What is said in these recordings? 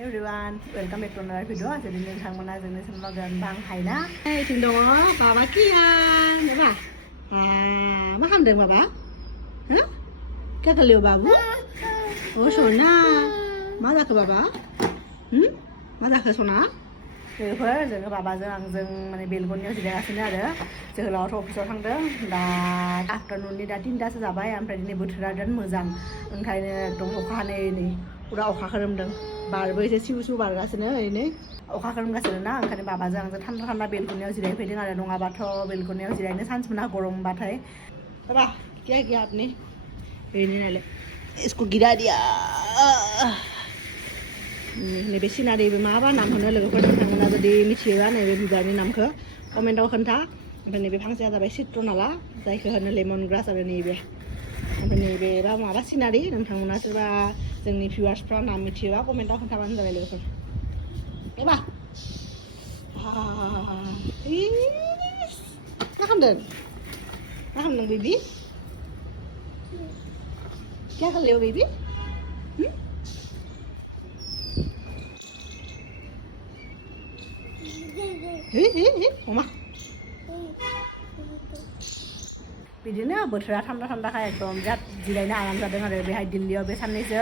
Hey everyone, welcome back to another video. Jadi nonton jenis sembagan Bang Haina. Hey, ting đó, bà Kian, đúng không? Mà không được bà? Hả? Cái liều bà bu? Ủa sao na? Mà ra cái bà? Mà ra cái sao na? Beफोर जोङो बाबाजों आंजों माने बेलकनियाव जिरायगासिनो आरो जोहोलाव अफिसाव थांदों दा आफ्टारनुननि दा 3टासो जाबाय ओमफ्राय दिनै बोथोरा बिराद मोजां ओंखायनो एकदम अखा हानाय नै पुरा अखा खोरोमदों बारबो एसे सिउ सिउ बारगासिनो ओरैनो अखा खोरोमगासिनो ना ओंखायनो बाबाजों आंजों थान्दा थान्दा बेलकनियाव जिरायफैदों आरो नङाबाथ' बेलकनियाव जिरायनो चान्स मोना गरमबाथाय बाबा क्या किया आपने ओरैनो नालाय इसको गिरा दिया नैबे सिनारिबो माबा नाम होनो लोगोफोर नोंथांमोना जुदि मिथियोबा नैबे बिबारनि नामखौ कमेन्टआव खोन्था ओमफ्राय नैबे फांसेया जाबाय सिट्रनाला जायखौ होनो लेमन ग्रास आरो नैबे ओमफ्राय नैबे बा माबा सिनारि नोंथांमोना सोरबा जोंनि भिउवार्सफ्रा नाम मिथियोबा कमेन्टआव खोन्थाबानो जाबाय लोगोफोर एबा मा खालामदों बेबि क्या कर रहे हो बेबी अमा बिदिनो बोथोरा थान्दा थान्दाखाय एकदम बिराद जिरायनो आराम जादों आरो बेहाय दिल्लीयाव बे साननैसो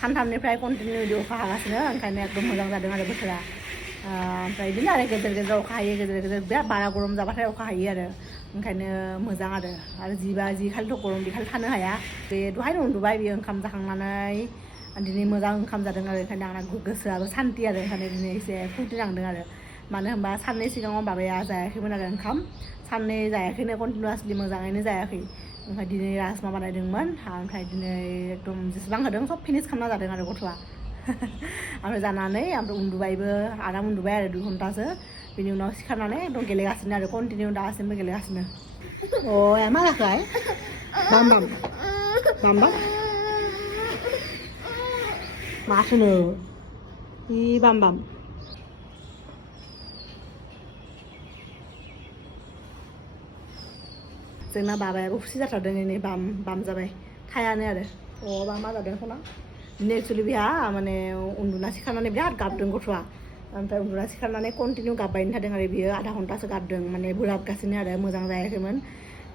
सानथामनिफ्राय कन्टिनिउ बिदि अखा हागासिनो ओंखायनो एकदम मोजां जादों आरो बोथोरा ओमफ्राय बिदिनो आरो गेजेर गेजेर अखा हायो गेजेर गेजेर बिराद बारा गरम जाबाथाय अखा हायो आरो ओंखायनो मोजां आरो जि खालिथ' गरम बे खालि थानो हाया बे दहायनो उन्दुबाय बियो ओंखाम जाखांनानै दिनै मोजां ओंखाम जादों आरो ओंखायनो आंना गोसोआबो सान्ति आरो ओंखायनो दिनै एसे फुर्ति नांदों आरो मानो होनबा साननै सिगाङाव बाबाया जायाखैमोन आरो ओंखाम साननै जायाखैनो कन्टिनिउवासलि मोजाङैनो जायाखै ओमफ्राय दिनै राजमा बानायदोंमोन ओमफ्राय दिनै एकदम जेसेबां होदों सब फिनिस खालामना जादों आरो गथ'आ ओमफ्राय जानानै ओमफ्राय उन्दुबायबो आराम उन्दुबाय आरो 2 घन्टासो बिनि उनाव सिखारनानै एकदम गेलेगासिनो आरो कन्टिनिउ दासिमबो गेलेगासिनो अ मा जाखो balm balm balm balm माथोनो E balm balm जोंना बाबायाबो खुसि जाथारदों नै बाम जाबाय थायानो आरो बा मा जादों खना दिनै एक्सुवेलि बेहा माने उन्दुना सिखारनानै बिराद गाबदों गथ'आ ओमफ्राय उन्दुना सिखारनानै कन्टिनिउ गाबबायनो थादों आरो बियो आधा घन्टासो गाबदों माने बोराबगासिनो आरो मोजां जायाखैमोन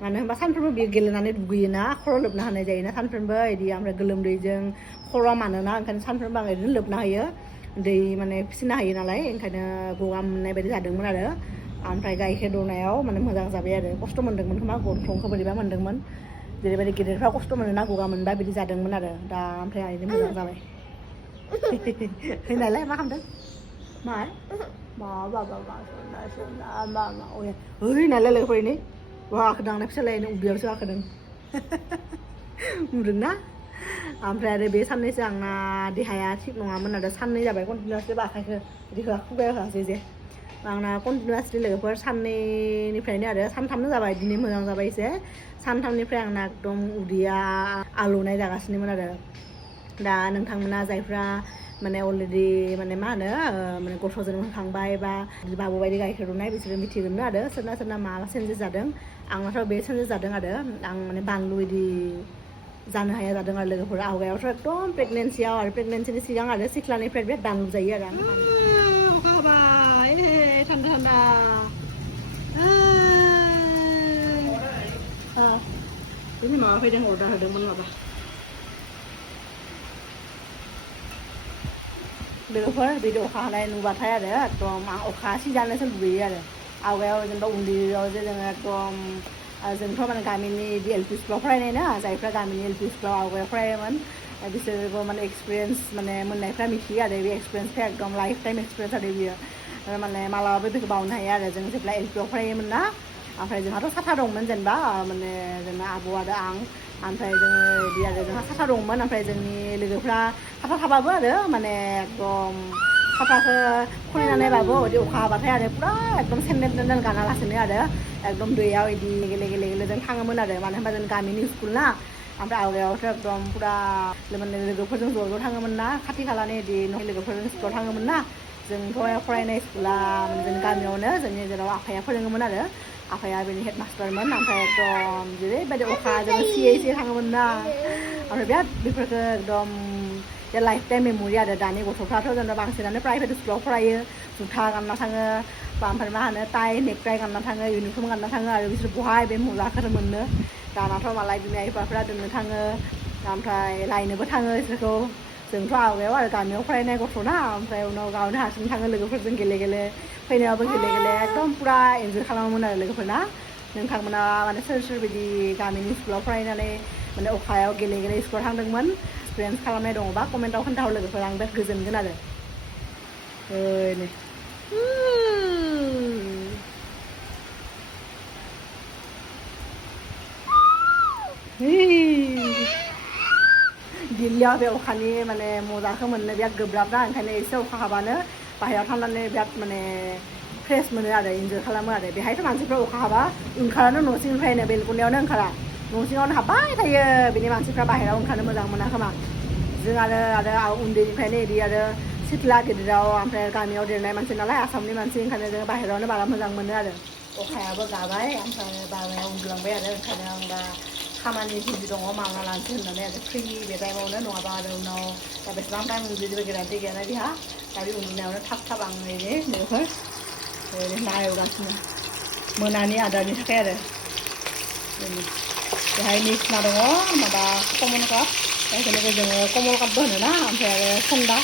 मानो होनबा सानफ्रोमबो बियो गेलेनानै दुगैयोना खर' लोबना होनाय जायोना सानफ्रोमबो बिदि ओमफ्राय गोलोमदैजों खर'आ मानोना ओंखायनो सानफ्रोमबो आं ओरैनो लोबना होयो दै माने फिसिना होयो नालाय ओंखायनो गगा मोननाय बायदि जादोंमोन आरो ओमफ्राय गाइखेर दौनायाव माने मोजां जाबाय आरो खस्थ' मोन्दोंमोन खोमा गन्थंखौ बोरैबा मोन्दोंमोन जेरैबायदि गेदेरफ्रा खस्थ' मोनोना गगा मोनबा बिदि जादोंमोन आरो दा ओमफ्राय ओरैनो मोजां जाबाय नालाय मा खालामदों मा ओइ नालाय लोगोफोर नै बहा आखोदों आंना फिसालायनो उदैयावसो आखोदों नुदोंना ओमफ्राय आरो बे साननैसो आंना देहाया थिग नङामोन आरो साननै जाबाय कन्टिनिउवासलि आखाइखौ बिदि खुगायाव होआसै जे आंना कन्टिनिउवासलि लोगोफोर साननैनिफ्रायनो आरो सानथामनो जाबाय दिनै मोजां जाबाय एसे सानथामनिफ्राय आंना एकदम उदैया आलौनाय जागासिनोमोन आरो दा नोंथांमोना जायफ्रा माने अलरेडि माने मा होनो माने गथ' जोनोम होखांबाय बा बाबु बायदि गाइखेर दौनाय बिसोरो मिथिगोन आरो सोरना मा चेन्जेस जादों आंनाथ' बे चेन्जेस जादों आरो आं माने बानलु बिदि जानो हाया जादों आरो लोगोफोर आवगायावथ' एकदम प्रेगनेन्सियाव आरो प्रेगनेन्सिनि सिगां आरो सिख्लानिफ्राय बिराद बानलु जायो आरो थान्दा थान्दा ini maaf ya udah ada apa लोगोफोर बिदि अखा हानाय नुबाथाय आरो एकदम आं अखा सिजानोसो लुबैयो आरो आवगायाव जेनेबा उन्दैयाव जे जोङो एकदम जोंथ' माने गामिनि बिदि एल पि स्कुलाव फरायनाय ना जायफ्रा गामिनि एल पि स्कुलाव आवगायाव फरायोमोन बिसोरबो माने एक्सपिरियेन्स माने मोननायफ्रा मिथियो आरो बे एक्सपिरियेन्सफ्रा एकदम लाइफ टाइम एक्सपिरियेन्स आरो बियो माने मालाबाबो बेखौ बावनो हाया आरो जों जेब्ला एल पिआव फरायोमोन ना ओमफ्राय जोंहाथ' साथा दंमोन जेनेबा माने जोंना आब' आरो आं ओमफ्राय जोङो बिदि आरो जोंहा साथा दंमोन ओमफ्राय जोंनि लोगोफ्रा साथा थाबाबो आरो माने एकदम साथाखौ खुलिनानैबाबो बिदि अखा हाबाथाय आरो पुरा एकदम सेन्देल गाना लासिनो आरो एकदम दैयाव बिदि गेले जों थाङोमोन आरो मानो होनबा जों गामिनि स्कुल ना ओमफ्राय आवगायावथ' एकदम पुरा माने लोगोफोरजों ज' थाङोमोन ना खाथि खालानि बिदि लोगोफोरजों स्कुलाव थाङोमोन ना जोंथ' फरायनाय स्कुला जोंनि गामियावनो जोंनि जेराव आफाया फोरोङोमोन आरो आफाया बेनि हेडमास्टारमोन ओमफ्राय एकदम जेरैबायदि अखा जों सियै थाङोमोन ना ओमफ्राय बिराद बेफोरखौ एकदम बे लाइफ टाइम मेम'रि आरो दानि गथ'फ्राथ' जेनेबा बांसिनानो प्राइभेट स्कुलाव फरायो जुथा गानना थाङो ओमफ्राय मा होनो टाइ नेकटाइ गानना थाङो इउनिफर्म गानना थाङो आरो बिसोर बहाय बे मुजाखौ मोननो दानाथ' मालाय बिमा बिफाफ्रा दोननो थाङो ओमफ्राय लायनोबो थाङो बिसोरखौ जोंथ' आवगायाव आरो गामियाव फरायनाय गथ'ना ओमफ्राय उनाव गावनो हारसिं थाङो लोगोफोरजों गेले फैनायावबो गेले एकदम पुरा एन्जय खालामोमोन आरो लोगोफोरना नोंथांमोना माने सोर बिदि गामिनि स्कुलाव फरायनानै माने अखायाव गेले स्कुलाव थांदोंमोन एक्सपिरियेन्स खालामनाय दङबा कमेन्टआव खोन्थाहर लोगोफोर आं बिराद गोजोनगोन आरो दिल्लीयाव बे अखानि माने मजाखौ मोननो बिराद गोब्राब ना ओंखायनो एसे अखा हाबानो बाहेरायाव थांनानै बिराद माने फ्रेस मोनो आरो इन्जय खालामो आरो बेहायथ' मानसिफ्रा अखा हाबा ओंखारानो न' सिंनिफ्रायनो बेलकनियावनो ओंखारा न' सिङावनो हाबबाय थायो बिनि मानसिफ्रा बाहेरायाव ओंखारनो मोजां मोना खोमा जों आरो उन्दैनिफ्रायनो बिदि आरो सिथ्ला गिदिराव ओमफ्राय गामियाव देरनाय मानसि नालाय आसामनि मानसि ओंखायनो जों बाहेरायावनो बारा मोजां मोनो आरो अखायाबो गाबाय ओमफ्राय बाबाया उन्दुलांबाय आरो ओंखायनो आं दा खामानि जि दङ मावना लानोसै होननानै आरो फ्रि बे टाइमावनो नङाबा आरो उनाव दा बेसेबां टाइम उन्दुनोबो गेरान्टि गैयाना बेहा दा बे उन्दुनायावनो थाब आं ओरैनो लोगोफोर ओरैनो ना एवगासिनो मोनानि आदारनि थाखाय आरो बेहाय मिक्सना दङ माबा कमन काप जायखौ जोङो कमल कापबो होनोना ओमफ्राय आरो सन्दा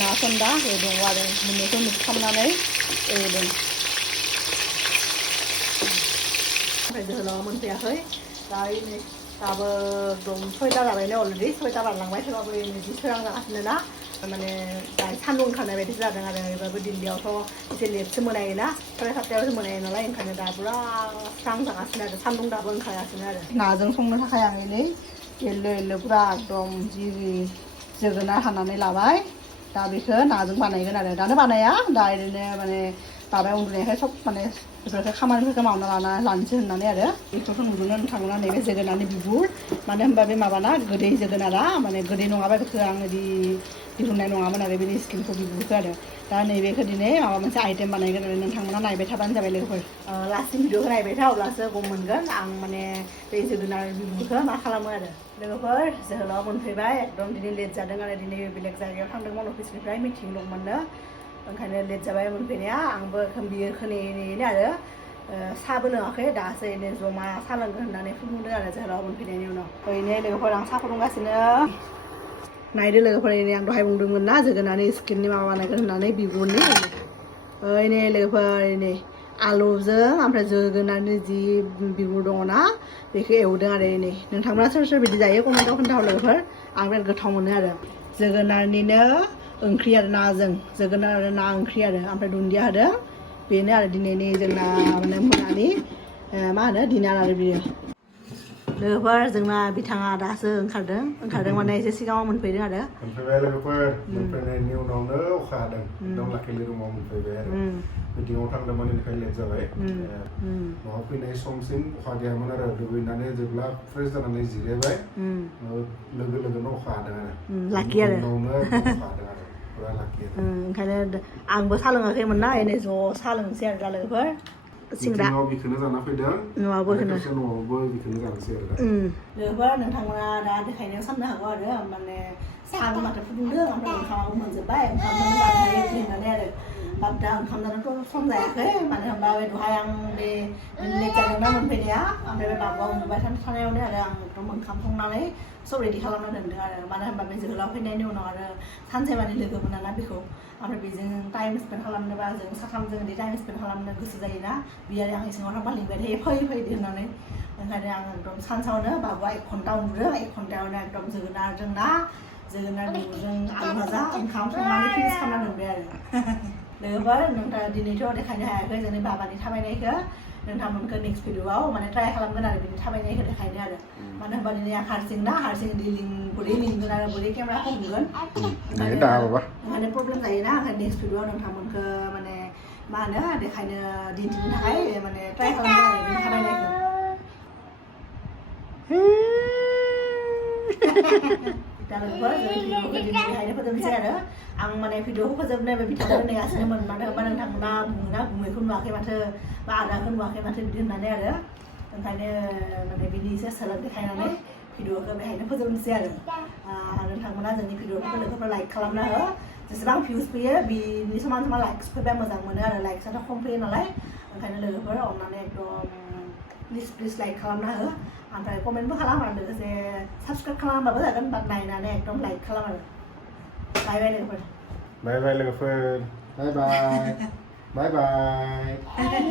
ना सन्दा बे दङ आरो मोननैखौ मिक्स खालामनानै एवदों ओमफ्राय जोहोलावा मोनफैयाखै दाबो एकदम 6टा जाबायनो अलरेडि 6टा बारलांबाय थेवबाबो जि सोरां जागासिनो ना माने दा सान्दुं ओंखारनाय बायदि जादों आरो ओरैबाबो दिल्लीयावथ' एसे लेटसो मोनायोना 7:30 मोनायो नालाय ओंखायनो दा पुरा स्रां जागासिनो आरो सान्दुं दाबो ओंखारगासिनो आरो नाजों संनो थाखाय आं नै येल्ल' पुरा एकदम जि जोगोनार हानानै लाबाय दा बेखौ नाजों बानायगोन आरो दानो बानाया दा ओरैनो माने बाबाया उन्दुनायखाय सब माने बेफोरखौ खामानिफोरखौ मावना लानोसै होननानै आरो बेफोरखौ नुदोंनो नोंथांमोना नैबे जोगोनारनि बिगुर मानो होनबा बे माबाना गोदै जोगोनारा माने गोदै नङाबा बेखौ आं बिदि दिहुननाय नङामोन आरो बेनि स्किनखौ बिगुरखौ आरो दा नैबेखौ दिनै माबा मोनसे आइटेम बानायगोन आरो नोंथांमोना नायबाय थाबानो जाबाय लोगोफोर लास्टनि भिडिअखौ नायबाय था अब्लासो गम मोनगोन आं माने बे जोगोनार बिगुरखौ मा खालामो आरो लोगोफोर जोहोलाव मोनफैबाय एकदम दिनै लेट जादों आरो दिनै बेलेग जायगायाव थांदोंमोन अफिसनिफ्राय मिटिं दंमोननो ओंखायनो लेट जाबाय मोनफैनाया आंबो बियो नेनो आरो साहाबो लोङाखै दासो ओरैनो जमा साहा लोंगोन होननानै फुदुंदों आरो जोहोलाव मोनफैनायनि उनाव ओरैनो लोगोफोर आं साहा फुदुंगासिनो नायदो लोगोफोर ओरैनो आं दहाय बुंदोंमोन ना जोगोनारनि स्किननि माबा बानायगोन होननानै बिगुरनि ओरैनो लोगोफोर ओरैनो आलुजों ओमफ्राय जोगोनारनि जि बिगुर दङ ना बेखौ एवदों आरो ओरैनो नोंथांमोना सोर बिदि जायो कमेन्टआव खोन्थाहर लोगोफोर आं बिराद गोथाव मोनो आरो जोगोनारनिनो ओंख्रि आरो नाजों जोगोनार आरो ना ओंख्रि आरो ओमफ्राय दुन्दिया होदों बेनो आरो दिनैनि जोंना माने मोनानि मा होनो दिनार आरो बियो लोगोफोर जोंना बिथाङा दासो ओंखारदों माने एसे सिगाङाव मोनफैदों आरो मोनफैबाय लोगोफोर मोनफैनायनि उनावनो अखा हादों एकदम लाखिलि रुमाव मोनफैबाय आरो मिटिङाव थांदोंमोन बेनिखायनो लेट जाबाय न'आव फैनाय समसिम अखा गैयामोन आरो दुगैनानै जेब्ला फ्रेस जानानै जिरायबाय लोगोनो अखा हादों आरो लाखि आरो उनावनो अखा हादों आरो पुरा लाखि ओंखायनो आंबो साहा लोङाखैमोन ना ओरैनो ज' साहा लोंसै आरो दा लोगोफोर सिंग्रा बेखौनो जाना फैदों न'आवबो बेखौनो जानोसै आरो दा लोगोफोर नोंथांमोना दा देखायनायाव साननो हागौ आरो माने साहाबो माथो फुदुंदों ओमफ्राय ओंखामाबो मोनजोब्बाय ओंखामखौनो जानो हायो होननानै आरो बाट दा ओंखाम जानोथ' सम जायाखै मानो होनबा बे दहाय आं बे लेट जादोंना मोनफैनाया ओमफ्राय बे बाबुआ उन्दुबाय थानायावनो आरो आं एकदम ओंखाम संनानै सब रेडि खालामना दोनदों आरो मानो होनबा बे जोहोलाव फैनायनि उनाव आरो सानसे माने लोगो मोनाना बेखौ ओमफ्राय बेजों टाइम स्पेन्ड खालामनोबा जों साथामजों बिदि टाइम स्पेन्ड खालामनो गोसो जायोना बियो आरो आंनि सिङाव थांबा लिंबाय थायो फै होननानै ओंखायनो आं एकदम सानसेयावनो बाबुआ 1 घन्टा उन्दुदों 1 घन्टायावनो एकदम जोगोनारजों ना जोगोनार बिगुरजों आलु भाजा ओंखाम संनानै फिनिस खालामना दोनबाय आरो लोगोफोर नोंथाङा दिनैथ' देखायनो हायाखै जोंनि बाबानि थाबायनायखौ नोंथांमोनखौ नेक्स्ट भिडिअआव माने ट्राइ खालामगोन आरो बिनि थाबायनायखौ देखायनो आरो मानो होनबा दिनै आं हारसिं बोरै लिंगोन आरो बोरै केमेराखौ हमगोन ओंखायनो प्रब्लेम जायोना ओंखायनो नेक्स्ट भिडिअआव नोंथांमोनखौ माने मा होनो देखायनो दिन्थिनो थाखाय माने ट्राइ खालामगोन आरो बिनि थाबायनायखौ दा लोगोफोर जों भिडिअखौ दिनैहायनो फोजोबनोसै आरो आं माने भिडिअखौ फोजोबनाय बे बिथांखौ नेगासिनोमोन मानो होनबा नोंथांमोना बुङोना गुमैखौ नुवाखै माथो बा आदाखौ नुवाखै माथो बिदि होननानै आरो ओंखायनो माने बिनि एसे सोलों देखायनानै भिडिअखौ बेहायनो फोजोबनोसै आरो नोंथांमोना जोंनि भिडिअफोरखौ लोगोफोर लाइक खालामना हो जेसेबां भिउस फैयो बिनि समान समान लाइक्स फैबा मोजां मोनो आरो लाइक्सआथ' खम फैयो नालाय ओंखायनो लोगोफोर अननानै एकदम प्लिज लाइक खालामना हो ओमफ्राय कमेन्टबो खालाम आरो लोगोसे साबस्क्राइब खालामबाबो जागोन बाट नायनानै एकदम लाइक खालाम आरो बाय बाय लोगोफोर बाय बाय लोगोफोर बाय बाय बाय बाय